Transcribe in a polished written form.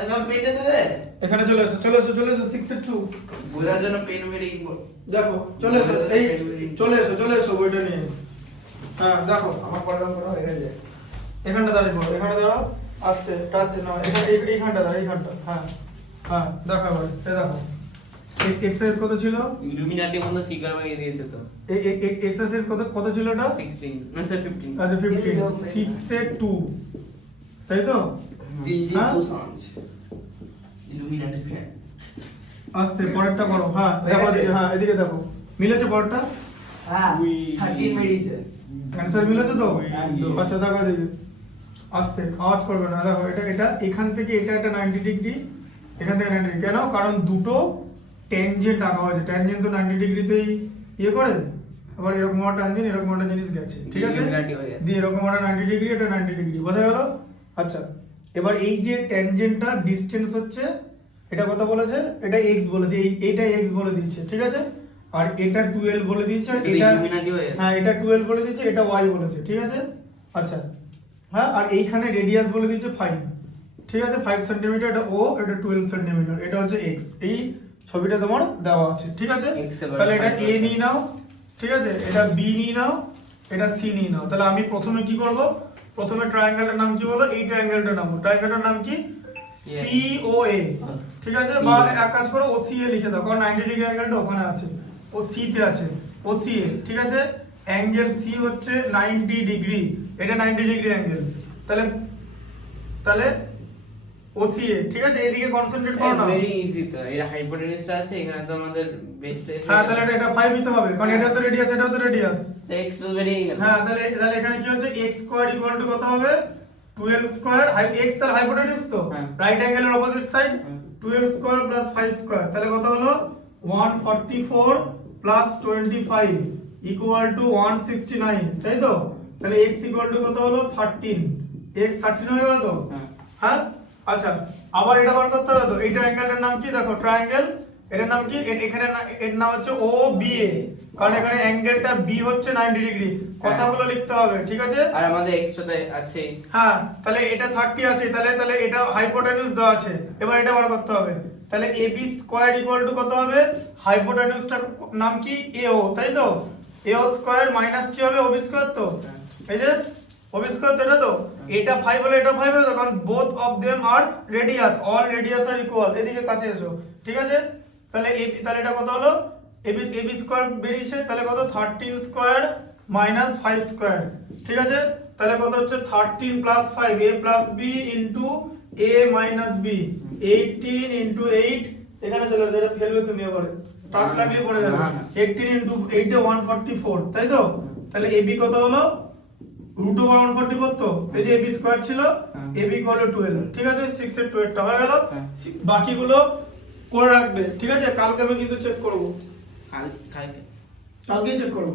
একদম পেনটা দে। এখানে চলে এসো 6 এর 2 বোঝার জন্য পেন মেরে দেখো চলে এসো বইটা নিয়ে। হ্যাঁ দেখো আমার পড়ানো করা হয়ে গেছে। এখানটা দাঁড়াও আস্তে টাচ নাও, এইখানটা দাঁড়াও, এইখানটা। হ্যাঁ দেখো এবার দেখো এক্সারসাইজ কত ছিল? ইলুমিনাটির মধ্যে ফিগার বানিয়ে দিয়েছে তো। এই এক্সারসাইজ কত ছিল এটা? 16 না স্যার 15। আচ্ছা 15 6 এর 2 তাই তো? হ্যাঁ ইলুমিনাটি ফ্যান। আস্তে পরেরটা করো। হ্যাঁ দেখো এদিকে দেখো মিলেছে পরেরটা? হ্যাঁ 13 বেরিয়েছে। অ্যানসার মিলেছে তো? একদম। আচ্ছা দেখো এদিকে আস্তে, আওয়াজ করবে না। দেখো এটা এখান থেকে এটা একটা 90 ডিগ্রি, এখান থেকে 90 ডিগ্রি। কেন? কারণ দুটো ট্যানজেন্ট আঁকা হয়েছে। ট্যানজেন্ট তো 90 ডিগ্রিতেই ইয়ে করে। আবার এরকম একটা ট্যানজেন্ট এরকম একটা জিনিস গেছে, ঠিক আছে? দিয়ে এরকম একটা 90 ডিগ্রি, এটা 90 ডিগ্রি, বোঝা গেল? আচ্ছা এবার এই যে ট্যানজেন্টটা ডিসটেন্স হচ্ছে, এটা কত বলেছে? এটা x বলেছে, এইটা x বলে দিয়েছে, ঠিক আছে? আর এটা 12 বলে দিয়েছে, আর এটা হ্যাঁ এটা 12 বলে দিয়েছে, এটা y বলেছে, ঠিক আছে? আচ্ছা হ্যাঁ, আর এইখানে রেডিয়াস বলে দিয়েছে 5, ঠিক আছে? 5 সেন্টিমিটার, এটা o, এটা 12 সেন্টিমিটার, এটা হচ্ছে x। এই ছবিটা তোমার দেওয়া আছে, ঠিক আছে? তাহলে এটা a নিয়ে নাও, ঠিক আছে? এটা b নিয়ে নাও, এটা c নিয়ে নাও। তাহলে আমি প্রথমে কি করব? প্রথমে ট্রায়াঙ্গেলটার নাম কি বলো? এই ট্রায়াঙ্গেলটার নাম, ট্রায়াঙ্গেলটার নাম কি? COA, ঠিক আছে? বা এক কাজ করো OCA লিখে দাও, কারণ 90 ডিগ্রি অ্যাঙ্গেলটা ওখানে আছে, ও C তে আছে, OCA, ঠিক আছে? অ্যাঙ্গেল C হচ্ছে 90 ডিগ্রি, এটা 90 ডিগ্রি অ্যাঙ্গেল। তাহলে OCA, ঠিক আছে? এদিকে কনসেন্ট্রেট করো না। ভেরি ইজি তো। এর হাইপোটেনিউসটা আছে, এখানে তো আমাদের বেসটা এসে। হ্যাঁ তাহলে এটা 5 নিতে হবে, কারণ এটা তো রেডিয়াস, এটাও তো রেডিয়াস। x তো বেরিয়ে গেল। হ্যাঁ তাহলে এখানে কি হচ্ছে? x স্কয়ার ইকুয়াল টু কত হবে? 12 স্কয়ার, x তাহলে হাইপোটেনিউস তো, রাইট অ্যাঙ্গেলের opposite side, 12 square plus 5 square, তাহলে কত হলো? 144 প্লাস 25 ইকুয়াল টু 169, তাই তো? তাহলে x ইকুয়াল টু কত হলো? 13, x 13 হয়ে গেল তো? হ্যাঁ আচ্ছা আবার এটা বার করতে হবে তো। এই ট্রায়াঙ্গেলটার নাম কি? দেখো ট্রায়াঙ্গেল, এটার নাম কি? এখানে এর নাম হচ্ছে OBA, কারণ এখানে অ্যাঙ্গেলটা B হচ্ছে 90 ডিগ্রি। কথাগুলো লিখতে হবে, ঠিক আছে? আর আমাদের এক্সট্রা আছে। হ্যাঁ তাহলে এটা 30 আছে, তাহলে এটা হাইপোটেনিউস দেওয়া আছে। এবার এটা বার করতে হবে। তাহলে AB স্কয়ার ইকুয়াল টু কত হবে? হাইপোটেনিউসটার নাম কি? AO, তাই তো? AO স্কয়ার মাইনাস কি হবে? OB স্কয়ার তো, এই যে OB স্কয়ার তো, এটা তো। এটা 5 হলে এটা 5 হবে তো, কারণ বোথ অফ देम আর রেডিয়াস, অল রেডিয়াস আর ইকুয়াল। এদিকে কাছে এসো, ঠিক আছে? তাহলে তাহলে এটা কত হলো? AB স্কয়ার বেরিয়েছে, তাহলে কত? 13 স্কয়ার মাইনাস 5 স্কয়ার, ঠিক আছে? তাহলে কত হচ্ছে? 13 plus 5, a plus b into a minus b, 18 into 8, এখানে চলে আসবে, এটা ফেলবে তুমি এবারে, টাচ লাগলে পড়ে যাবে। 18 ইনটু 8 এ 144, তাই তো? তাহলে ab কত হলো? রুট ওভার 144 তো, এই যে ab স্কয়ার ছিল, ab ইকুয়াল টু 12, ঠিক আছে? 6 এর 2 টা হয়ে গেল। বাকিগুলো করে রাখবে, ঠিক আছে? কালকে আমি কিন্তু চেক করব, কালকে কালকেই চেক করব।